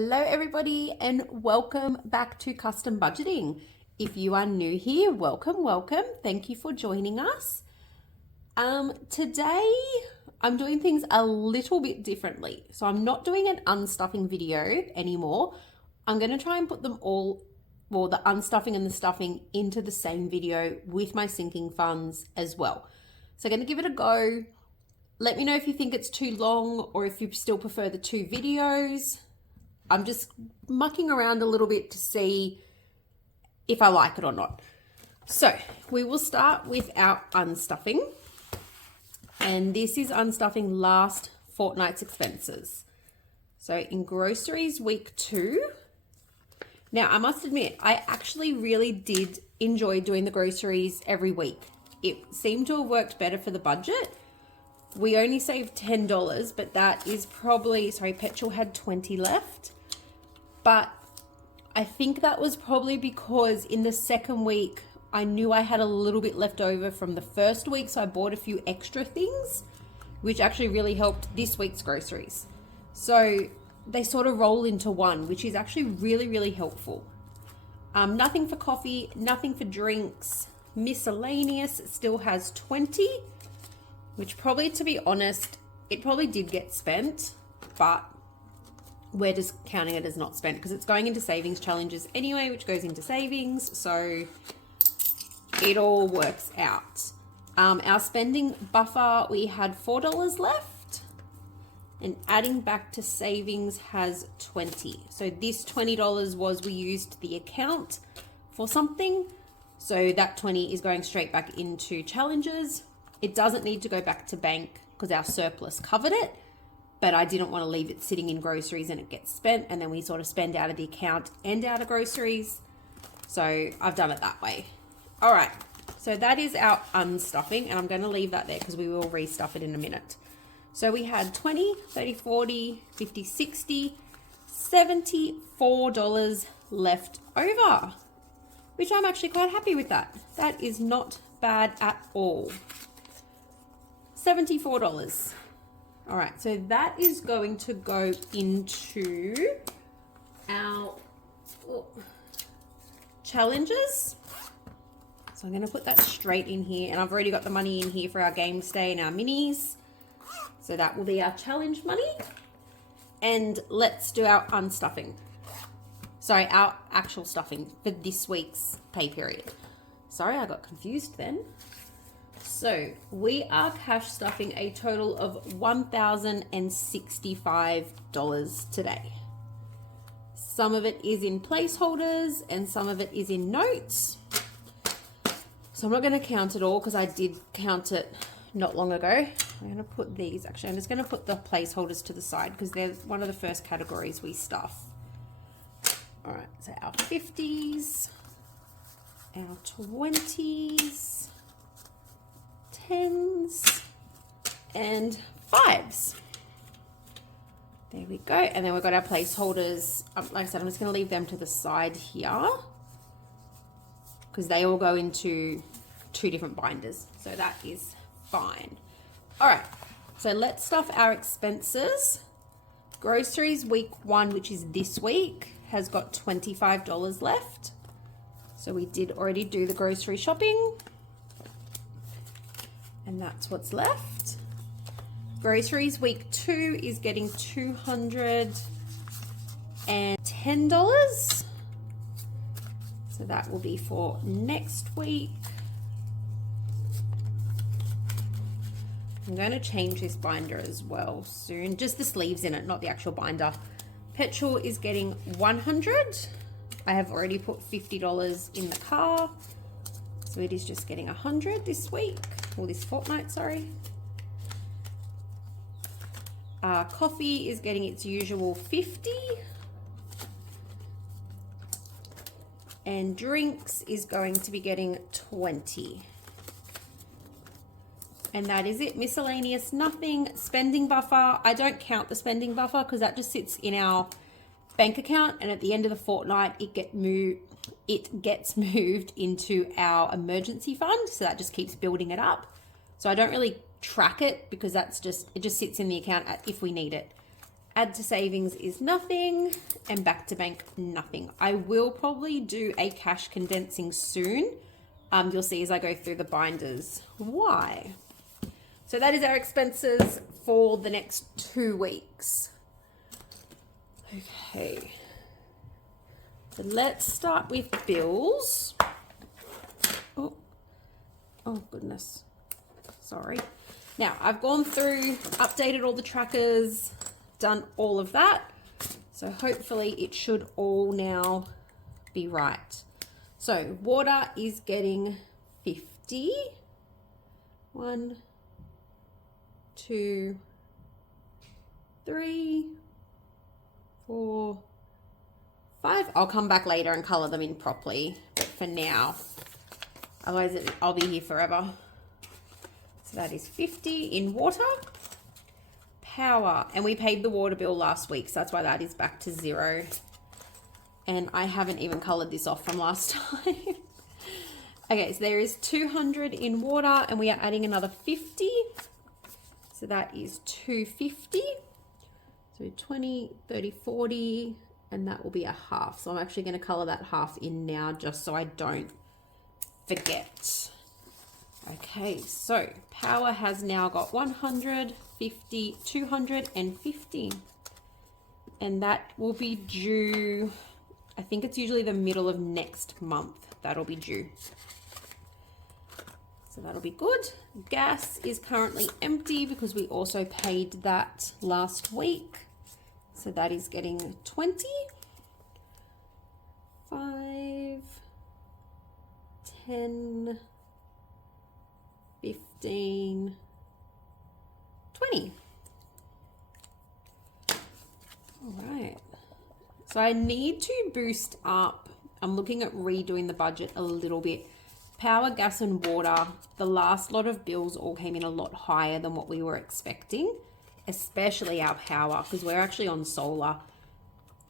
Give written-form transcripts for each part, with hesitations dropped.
Hello everybody and welcome back to Custom Budgeting. If you are new here, welcome. Thank you for joining us. Today I'm doing things a little bit differently. So I'm not doing an unstuffing video anymore. I'm going to try and put them all, well, the unstuffing and the stuffing into the same video with my sinking funds as well. So I'm going to give it a go. Let me know if you think it's too long or if you still prefer the two videos. I'm just mucking around a little bit to see if I like it or not. So we will start with our unstuffing. And this is unstuffing last fortnight's expenses. So in groceries week 2. Now I must admit, I actually really did enjoy doing the groceries every week. It seemed to have worked better for the budget. We only saved $10, but that is probably, petrol had 20 left. But I think that was probably because in the second week, I knew I had a little bit left over from the first week. So I bought a few extra things, which actually really helped this week's groceries. So they sort of roll into one, which is actually really, really helpful. Nothing for coffee, nothing for drinks. Miscellaneous still has 20, which probably, to be honest, it probably did get spent, but we're just counting it as not spent because it's going into savings challenges anyway, which goes into savings. So it all works out. Our spending buffer, we had $4 left, and adding back to savings has 20. So this $20 was, we used the account for something. So that 20 is going straight back into challenges. It doesn't need to go back to bank because our surplus covered it. But I didn't want to leave it sitting in groceries and it gets spent, and then we sort of spend out of the account and out of groceries. So I've done it that way. All right, so that is our unstuffing, and I'm going to leave that there because we will restuff it in a minute. So we had 20, 30, 40, 50, 60, $74 left over, which I'm actually quite happy with that. That is not bad at all. $74. All right, so that is going to go into our challenges. So I'm going to put that straight in here, and I've already got the money in here for our game stay and our minis. So that will be our challenge money. And let's do our unstuffing. Sorry, our actual stuffing for this week's pay period. Sorry, I got confused then. So we are cash stuffing a total of $1,065 today. Some of it is in placeholders and some of it is in notes. So I'm not going to count it all because I did count it not long ago. I'm going to put these, actually, I'm just going to put the placeholders to the side because they're one of the first categories we stuff. All right, so our 50s, our 20s, 10s and 5s. There we go. And then we've got our placeholders. Like I said, I'm just going to leave them to the side here because they all go into 2 different binders. So that is fine. All right. So let's stuff our expenses. Groceries week 1, which is this week, has got $25 left. So we did already do the grocery shopping. And that's what's left. Groceries week 2 is getting $210. So that will be for next week. I'm going to change this binder as well soon. Just the sleeves in it, not the actual binder. Petrol is getting $100. I have already put $50 in the car. So it is just getting $100 this week. Or this fortnight, sorry. Coffee is getting its usual 50. And drinks is going to be getting 20. And that is it. Miscellaneous, nothing. Spending buffer, I don't count the spending buffer because that just sits in our bank account, and at the end of the fortnight it gets moved into our emergency fund, so that just keeps building it up. So I don't really track it because it just sits in the account if we need it. Add to savings is nothing, and back to bank, nothing. I will probably do a cash condensing soon. You'll see as I go through the binders why. So that is our expenses for the next 2 weeks. Okay. So let's start with bills. Oh goodness. Sorry. Now I've gone through, updated all the trackers, done all of that. So hopefully it should all now be right. So water is getting 50. 1, 2, 3, 4, 5. I'll come back later and color them in properly, but for now, otherwise I'll be here forever. So that is 50 in water. Power, and we paid the water bill last week, so that's why that is back to 0. And I haven't even colored this off from last time. Okay, so there is 200 in water, and we are adding another 50. So that is 250. So 20, 30, 40, and that will be a half. So I'm actually going to color that half in now just so I don't forget. Okay, so power has now got 100, 50, 250. And that will be due, I think it's usually the middle of next month. That'll be due. So that'll be good. Gas is currently empty because we also paid that last week. So that is getting 20. 5, 10, 15, 20. All right. So I need to boost up. I'm looking at redoing the budget a little bit. Power, gas, and water, the last lot of bills all came in a lot higher than what we were expecting, especially our power, because we're actually on solar.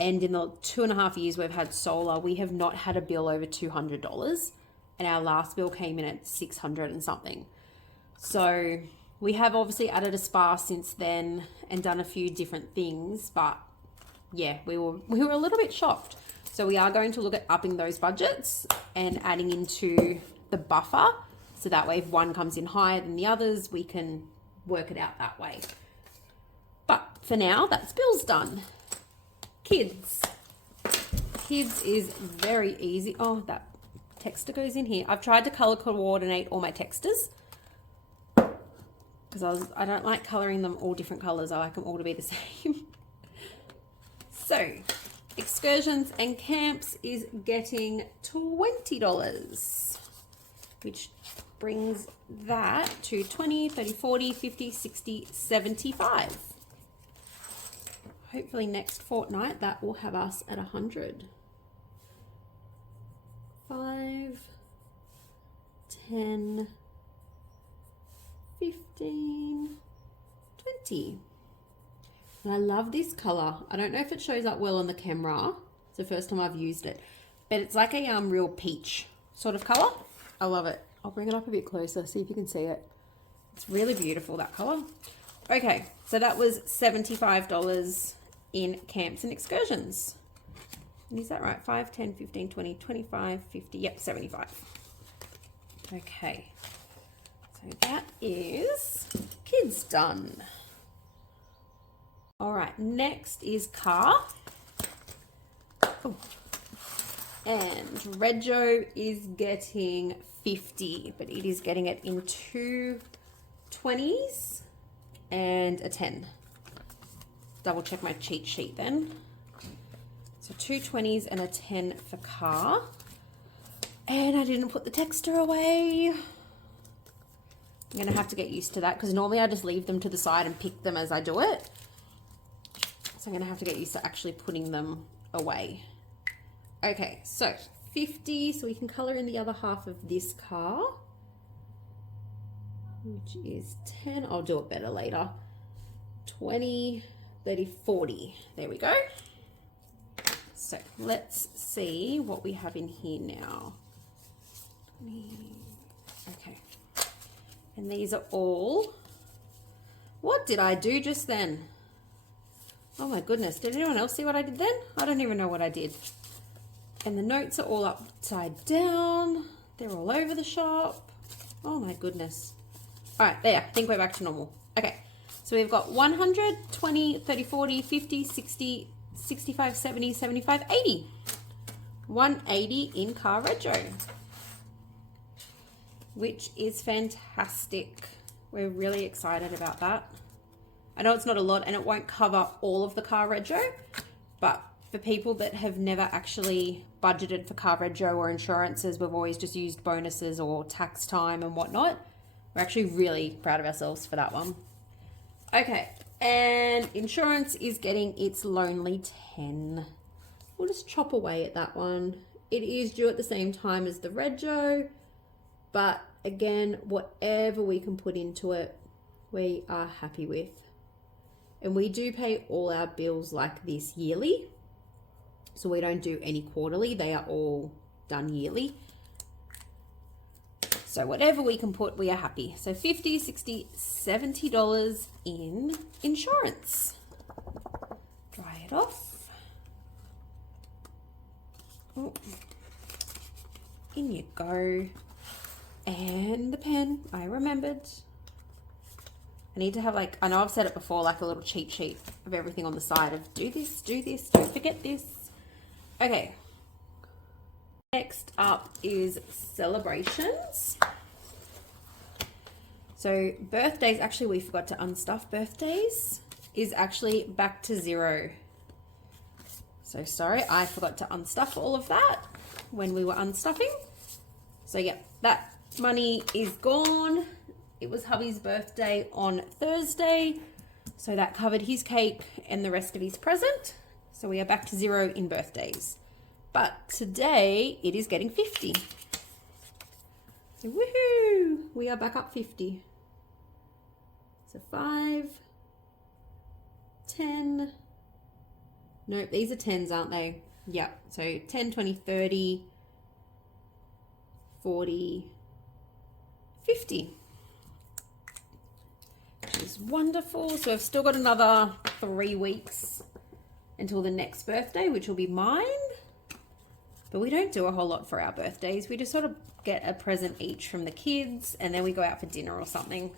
And in the 2.5 years we've had solar, we have not had a bill over $200. And our last bill came in at 600 and something. So we have obviously added a spa since then and done a few different things, but yeah, we were a little bit shocked. So we are going to look at upping those budgets and adding into the buffer. So that way if one comes in higher than the others, we can work it out that way. But for now, that's bills done. Kids. Kids is very easy. Oh, that texter goes in here. I've tried to color coordinate all my texters because I don't like coloring them all different colors. I like them all to be the same. So excursions and camps is getting $20, which brings that to 20, 30, 40, 50, 60, 75. Hopefully next fortnight that will have us at 100. 5, 10, 15, 20. And I love this color. I don't know if it shows up well on the camera. It's the first time I've used it, but it's like a real peach sort of color. I love it. I'll bring it up a bit closer, see if you can see it. It's really beautiful, that color. Okay, so that was $75 in camps and excursions. And is that right? 5, 10, 15, 20, 25, 50, yep, 75. Okay, so that is kids done. All right, next is car. Oh. And Rego is getting 50, but it is getting it in 2 20s and a 10. Double check my cheat sheet then. So 2 20s and a 10 for car. And I didn't put the texter away. I'm gonna have to get used to that because normally I just leave them to the side and pick them as I do it. So I'm gonna have to get used to actually putting them away. Okay, so 50, so we can color in the other half of this car, which is 10. I'll do it better later. 20, 30, 40. There we go. So let's see what we have in here now. Okay. And these are all, what did I do just then? Oh my goodness, did anyone else see what I did then? I don't even know what I did. And the notes are all upside down. They're all over the shop. Oh my goodness. All right, there, I think we're back to normal. Okay, so we've got 100, 20, 30, 40, 50, 60, 65, 70, 75, 80. 180 in car rego, which is fantastic. We're really excited about that. I know it's not a lot and it won't cover all of the car rego, but for people that have never actually budgeted for car rego or insurances, we've always just used bonuses or tax time and whatnot. We're actually really proud of ourselves for that one. Okay, and insurance is getting its lonely 10. We'll just chop away at that one. It is due at the same time as the rego, but again, whatever we can put into it, we are happy with. And we do pay all our bills like this yearly. So we don't do any quarterly. They are all done yearly. So whatever we can put, we are happy. So $50, $60, $70 in insurance. Dry it off. Oh. In you go. And the pen, I remembered. I need to have like, I know I've said it before, like a little cheat sheet of everything on the side of do this, don't forget this. Okay. Next up is celebrations. So birthdays, actually we forgot to unstuff birthdays, is actually back to 0. So sorry, I forgot to unstuff all of that when we were unstuffing. So yeah, that money is gone. It was hubby's birthday on Thursday, so that covered his cake and the rest of his present. So we are back to 0 in birthdays. But today it is getting 50. So woohoo! We are back up 50. So 5, 10. Nope, these are 10s, aren't they? Yeah, so 10, 20, 30, 40, 50. Which is wonderful. So I've still got another 3 weeks until the next birthday, which will be mine. But we don't do a whole lot for our birthdays. We just sort of get a present each from the kids and then we go out for dinner or something.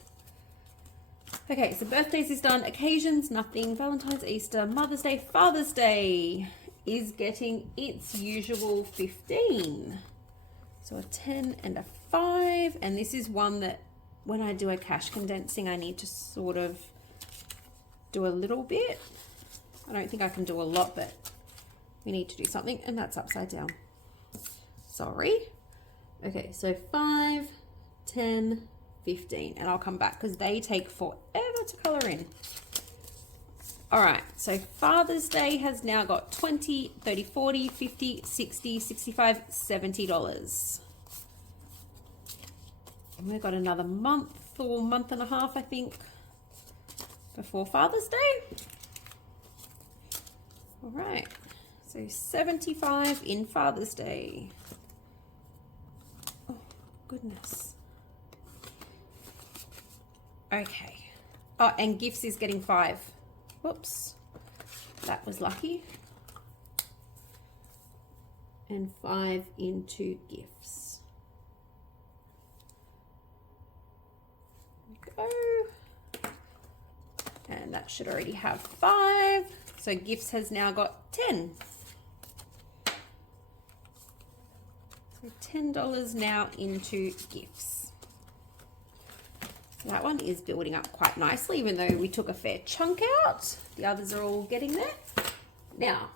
Okay, so birthdays is done. Occasions, nothing. Valentine's, Easter, Mother's Day, Father's Day is getting its usual 15. So a 10 and a 5. And this is one that when I do a cash condensing, I need to sort of do a little bit. I don't think I can do a lot, but we need to do something. And that's upside down. Sorry. Okay, so 5, 10, 15. And I'll come back because they take forever to color in. All right, so Father's Day has now got 20, 30, 40, 50, 60, 65, $70. And we've got another month or month and a half, I think, before Father's Day. All right, so 75 in Father's Day. Oh, goodness. Okay. Oh, and gifts is getting 5. Whoops, that was lucky. And 5 into gifts. Go. And that should already have 5. So gifts has now got 10. So $10 now into gifts. So that one is building up quite nicely, even though we took a fair chunk out. The others are all getting there. Now,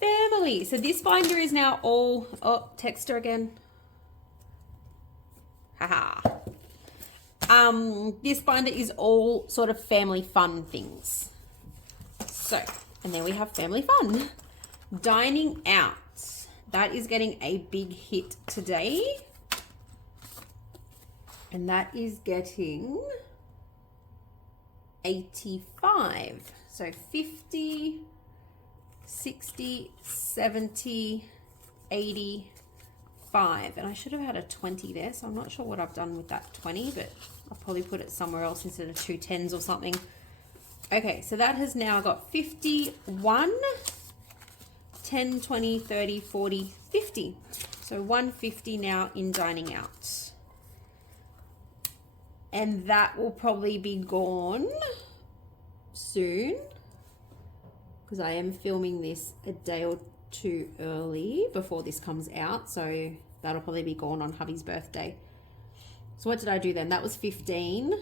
family. So this binder is now all, oh, text her again. Haha. This binder is all sort of family fun things. So, and then we have family fun. Dining out. That is getting a big hit today. And that is getting 85. So 50, 60, 70, 85. And I should have had a 20 there, so I'm not sure what I've done with that 20, but I'll probably put it somewhere else instead of 2 10s or something. Okay, so that has now got 51, 10, 20, 30, 40, 50. So 150 now in dining out. And that will probably be gone soon because I am filming this a day or two early before this comes out. So that'll probably be gone on hubby's birthday. So what did I do then? That was 15.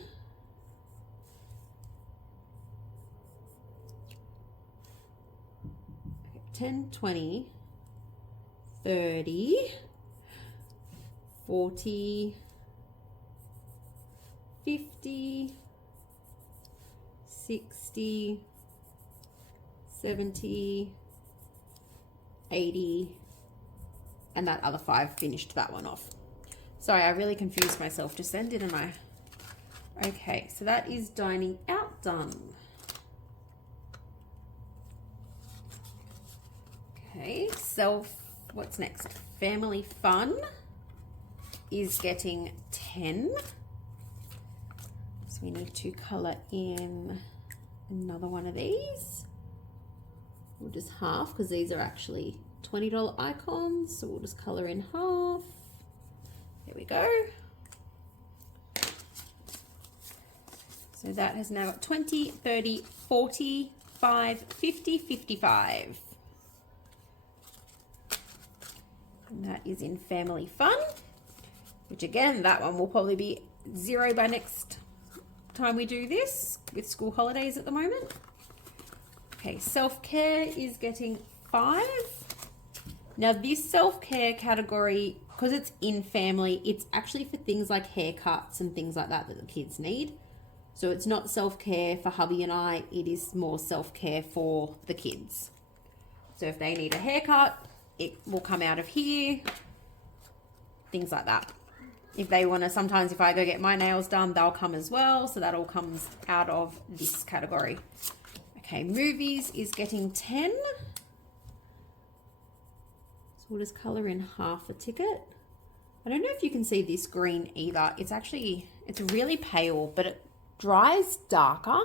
10, 20, 30, 40, 50, 60, 70, 80, and that other 5 finished that one off. Sorry, I really confused myself just then, didn't I? Okay, so that is dining out done. Okay, what's next? Family fun is getting 10. So we need to color in another one of these. We'll just half because these are actually $20 icons. So we'll just color in half. There we go. So that has now got 20, 30, 40, 5, 50, 55. And that is in family fun, which again, that one will probably be 0 by next time we do this with school holidays at the moment. Okay, self-care is getting 5. Now this self-care category, because it's in family, it's actually for things like haircuts and things like that that the kids need. So it's not self-care for hubby and I, it is more self-care for the kids. So if they need a haircut, it will come out of here, things like that. If they want to, sometimes if I go get my nails done, they'll come as well. So that all comes out of this category. Okay, movies is getting 10. So we'll just color in half a ticket. I don't know if you can see this green either. It's really pale, but it dries darker.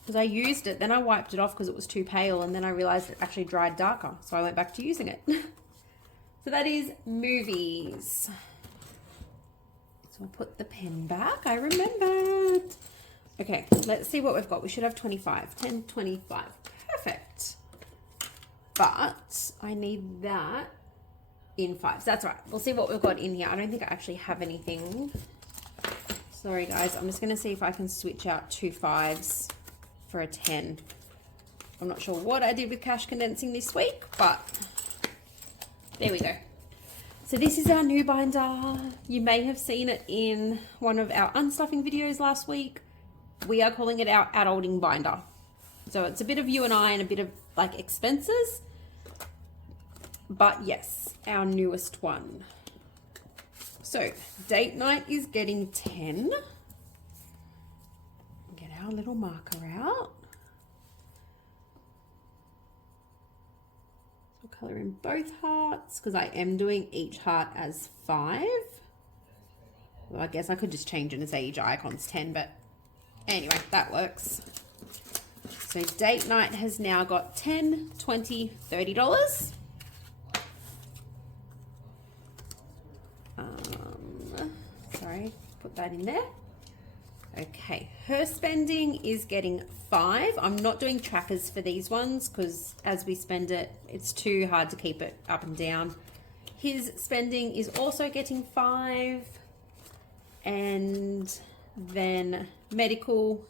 Because I used it, then I wiped it off because it was too pale, and then I realized it actually dried darker. So I went back to using it. So that is movies. So I'll put the pen back. I remembered. Okay, let's see what we've got. We should have 25. 10, 25. Perfect. But I need that in 5s. That's right. We'll see what we've got in here. I don't think I actually have anything. Sorry, guys. I'm just going to see if I can switch out 2 5s. For a 10. I'm not sure what I did with cash condensing this week, but there we go. So this is our new binder. You may have seen it in one of our unstuffing videos last week. We are calling it our adulting binder. So it's a bit of you and I and a bit of like expenses. But yes, our newest one. So date night is getting 10. Our little marker out. So color in both hearts because I am doing each heart as 5. Well, I guess I could just change it and say each icon's 10, but anyway, that works. So date night has now got 10, 20, $30. Sorry, put that in there. Okay, her spending is getting 5. I'm not doing trackers for these ones because as we spend it, it's too hard to keep it up and down. His spending is also getting 5. And then medical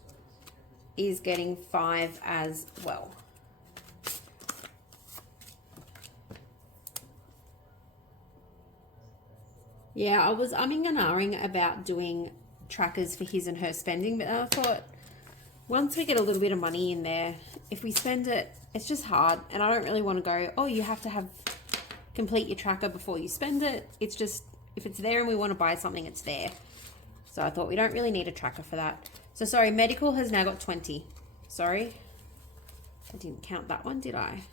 is getting 5 as well. Yeah, I was umming and ahhing about doing trackers for his and her spending, but I thought once we get a little bit of money in there, if we spend it, it's just hard, and I don't really want to go, oh, you have to complete your tracker before you spend it. It's just, if it's there and we want to buy something, it's there. So I thought we don't really need a tracker for that. So sorry, medical has now got 20. Sorry, I didn't count that one, did I?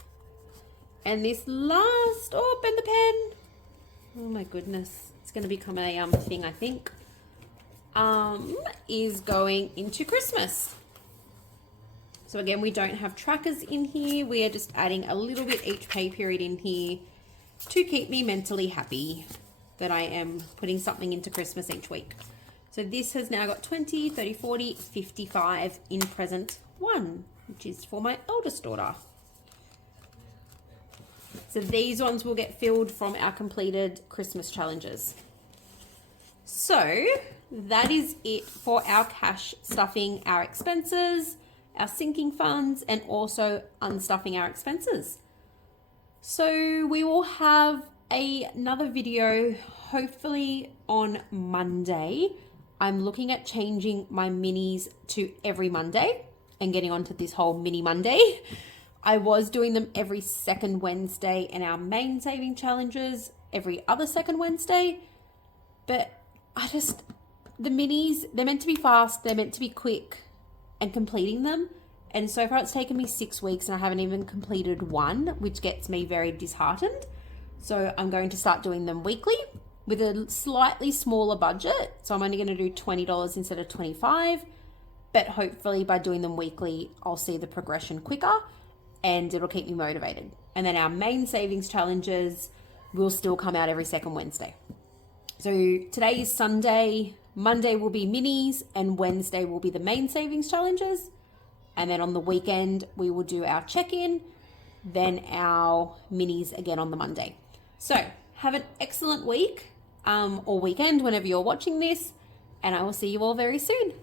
And this last, oh, bend the pen. Oh my goodness, it's going to become a thing, I think. Is going into Christmas. So again, we don't have trackers in here. We are just adding a little bit each pay period in here to keep me mentally happy that I am putting something into Christmas each week. So this has now got 20, 30, 40, 55 in present one, which is for my eldest daughter. So these ones will get filled from our completed Christmas challenges. So that is it for our cash stuffing our expenses, our sinking funds, and also unstuffing our expenses. So we will have another video hopefully on Monday. I'm looking at changing my minis to every Monday and getting onto this whole mini Monday. I was doing them every second Wednesday and our main saving challenges every other second Wednesday. But the minis, they're meant to be fast, they're meant to be quick and completing them. And so far it's taken me 6 weeks and I haven't even completed one, which gets me very disheartened. So I'm going to start doing them weekly with a slightly smaller budget. So I'm only going to do $20 instead of $25. But hopefully by doing them weekly, I'll see the progression quicker and it'll keep me motivated. And then our main savings challenges will still come out every second Wednesday. So today is Sunday, Monday will be minis, and Wednesday will be the main savings challenges. And then on the weekend, we will do our check-in, then our minis again on the Monday. So have an excellent week or weekend whenever you're watching this, and I will see you all very soon.